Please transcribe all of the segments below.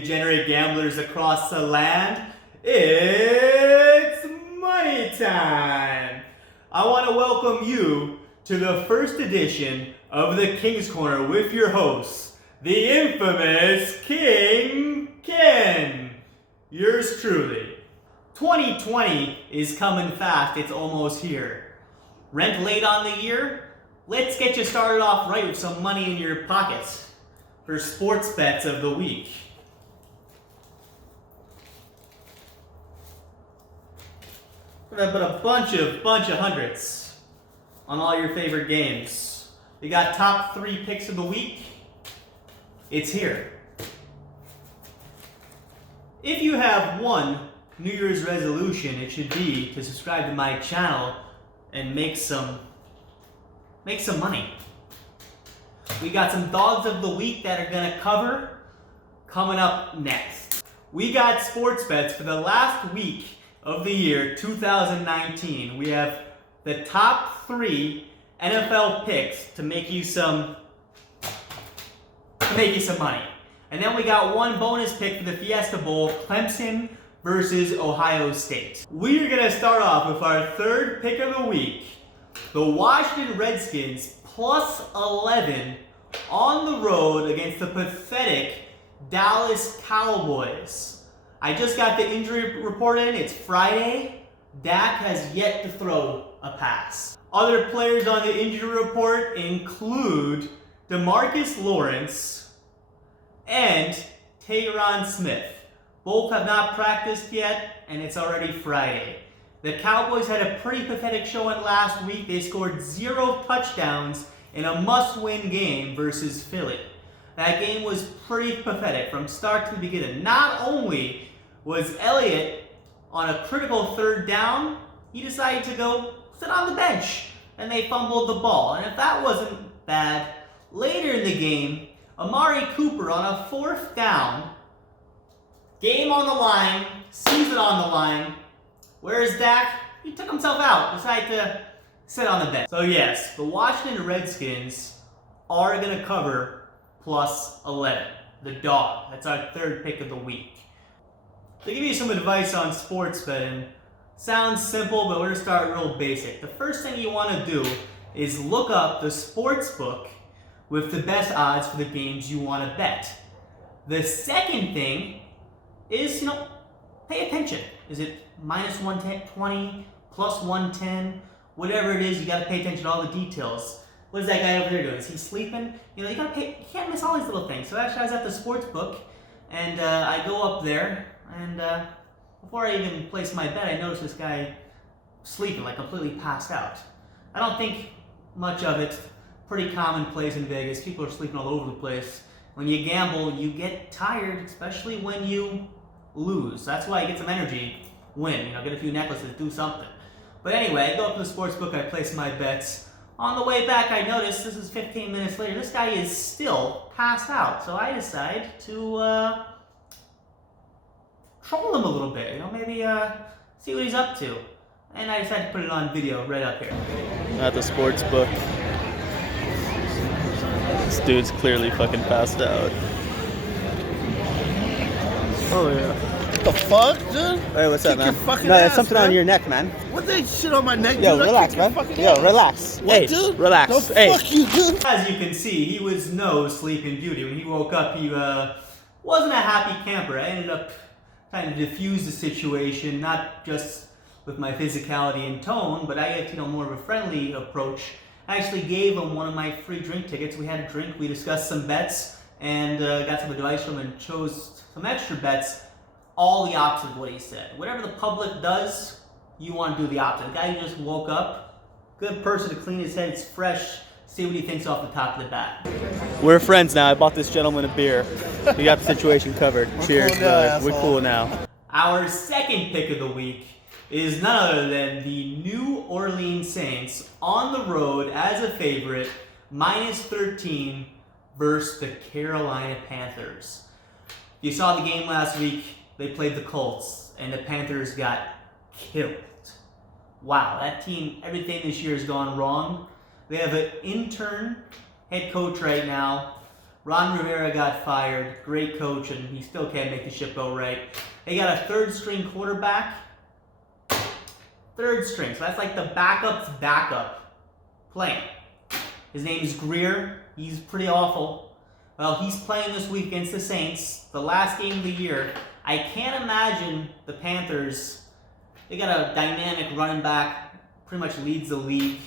degenerate gamblers across the land. It's money time! I want to welcome you to the first edition of the King's Corner with your hosts, the infamous King Ken. Yours truly. 2020 is coming fast, it's almost here. Rent late on the year? Let's get you started off right with some money in your pockets for sports bets of the week. We're gonna put a bunch of hundreds on all your favorite games. We got top 3 picks of the week. It's here. If you have one New Year's resolution, it should be to subscribe to my channel and make some money. We got some dogs of the week that are gonna cover coming up next. We got sports bets for the last week of the year 2019. We have the top 3 NFL picks to make you some money. And then we got one bonus pick for the Fiesta Bowl, Clemson versus Ohio State. We are gonna start off with our third pick of the week. The Washington Redskins plus 11 on the road against the pathetic Dallas Cowboys. I just got the injury report in. It's Friday. Dak has yet to throw a pass. Other players on the injury report include DeMarcus Lawrence and Tyron Smith. Both have not practiced yet, and it's already Friday. The Cowboys had a pretty pathetic showing last week. They scored 0 touchdowns in a must-win game versus Philly. That game was pretty pathetic from start to the beginning. Not only was Elliott on a critical 3rd down, he decided to go sit on the bench, and they fumbled the ball. And if that wasn't bad, later in the game, Amari Cooper on a 4th down, game on the line, season on the line. Where's Dak? He took himself out, decided to sit on the bench. So yes, the Washington Redskins are going to cover plus 11. The dog. That's our 3rd pick of the week. To give you some advice on sports betting, sounds simple, but we're going to start real basic. The first thing you want to do is look up the sports book with the best odds for the games you want to bet. The second thing is, pay attention. Is it minus 120, plus 110, whatever it is, you gotta pay attention to all the details. What is that guy over there doing? Is he sleeping? You can't miss all these little things. So actually I was at the sports book, and I go up there, and before I even place my bet, I notice this guy sleeping, like completely passed out. I don't think much of it. Pretty commonplace in Vegas. People are sleeping all over the place. When you gamble, you get tired, especially when you lose. That's why you get some energy, win, get a few necklaces, do something. But anyway, I go up to the sports book, I place my bets. On the way back, I notice, this is 15 minutes later, this guy is still passed out. So I decide to troll him a little bit, maybe see what he's up to. And I decided to put it on video right up here. At the sports book. This dude's clearly fucking passed out. Oh yeah. What the fuck, dude? Hey, what's up, man? No, there's something on your neck, man. What that shit on my neck, dude? Yo, relax, man. Yo, relax. What, hey, dude? Relax. No, hey. fuck you, dude. As you can see, he was no sleeping beauty. When he woke up, he wasn't a happy camper. I ended up trying to diffuse the situation, not just with my physicality and tone, but I had more of a friendly approach. I actually gave him one of my free drink tickets. We had a drink, we discussed some bets, and got some advice from him and chose some extra bets. All the opposite of what he said. Whatever the public does, you want to do the opposite. The guy who just woke up, good person to clean his head, it's fresh, see what he thinks off the top of the bat. We're friends now. I bought this gentleman a beer. We got the situation covered. Cheers, cool now, brother. asshole. We're cool now. Our second pick of the week is none other than the New Orleans Saints on the road as a favorite, minus 13 versus the Carolina Panthers. You saw the game last week. They played the Colts, and the Panthers got killed. Wow, that team, everything this year has gone wrong. They have an intern head coach right now. Ron Rivera got fired. Great coach, and he still can't make the ship go right. They got a third-string quarterback. Third string, so that's like the backup's backup playing. His name is Greer. He's pretty awful. Well, he's playing this week against the Saints, the last game of the year. I can't imagine the Panthers. They got a dynamic running back, pretty much leads the league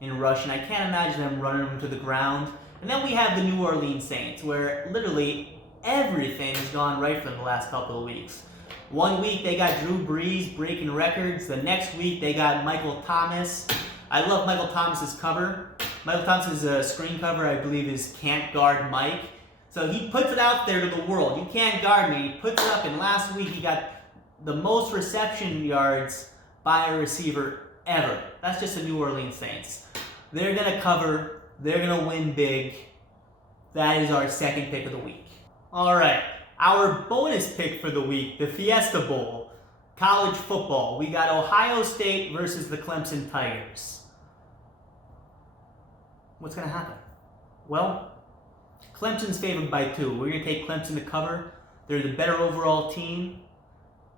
in rushing. I can't imagine them running him to the ground. And then we have the New Orleans Saints, where literally everything has gone right for them the last couple of weeks. One week they got Drew Brees breaking records. The next week they got Michael Thomas. I love Michael Thomas's cover. Michael Thomas's screen cover, I believe, is "Can't Guard Mike." So he puts it out there to the world. You can't guard me. He puts it up, and last week he got the most reception yards by a receiver ever. That's just the New Orleans Saints. They're going to cover. They're going to win big. That is our second pick of the week. All right. Our bonus pick for the week, the Fiesta Bowl, college football. We got Ohio State versus the Clemson Tigers. What's going to happen? Well, Clemson's favored by 2. We're going to take Clemson to cover. They're the better overall team.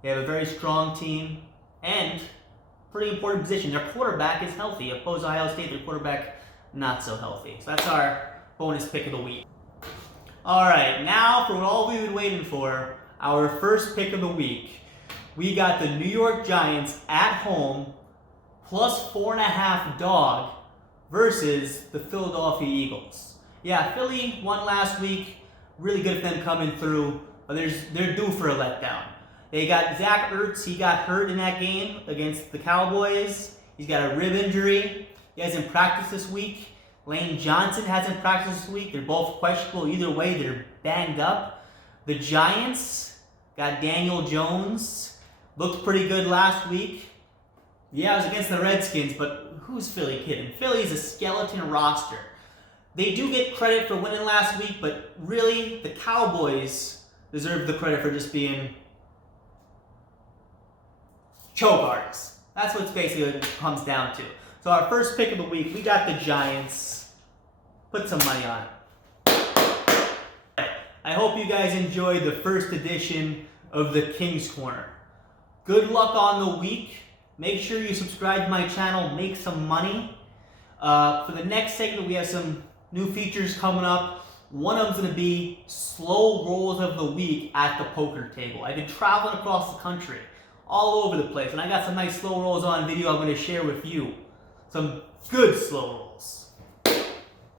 They have a very strong team. And pretty important position. Their quarterback is healthy. Opposed to Ohio State, their quarterback not so healthy. So that's our bonus pick of the week. All right, now for all we've been waiting for, our first pick of the week. We got the New York Giants at home, plus 4.5 dog, versus the Philadelphia Eagles. Yeah, Philly won last week. Really good for them coming through, but they're due for a letdown. They got Zach Ertz. He got hurt in that game against the Cowboys. He's got a rib injury. He hasn't practiced this week. Lane Johnson hasn't practiced this week. They're both questionable. Either way, they're banged up. The Giants got Daniel Jones. Looked pretty good last week. Yeah, it was against the Redskins, but who's Philly kidding? Philly's a skeleton roster. They do get credit for winning last week, but really, the Cowboys deserve the credit for just being choke artists. That's what basically it comes down to. So our first pick of the week, we got the Giants. Put some money on it. I hope you guys enjoyed the first edition of the King's Corner. Good luck on the week. Make sure you subscribe to my channel, make some money. For the next segment, we have some new features coming up. One of them's going to be slow rolls of the week at the poker table. I've been traveling across the country, all over the place, and I got some nice slow rolls on video I'm going to share with you. Some good slow rolls.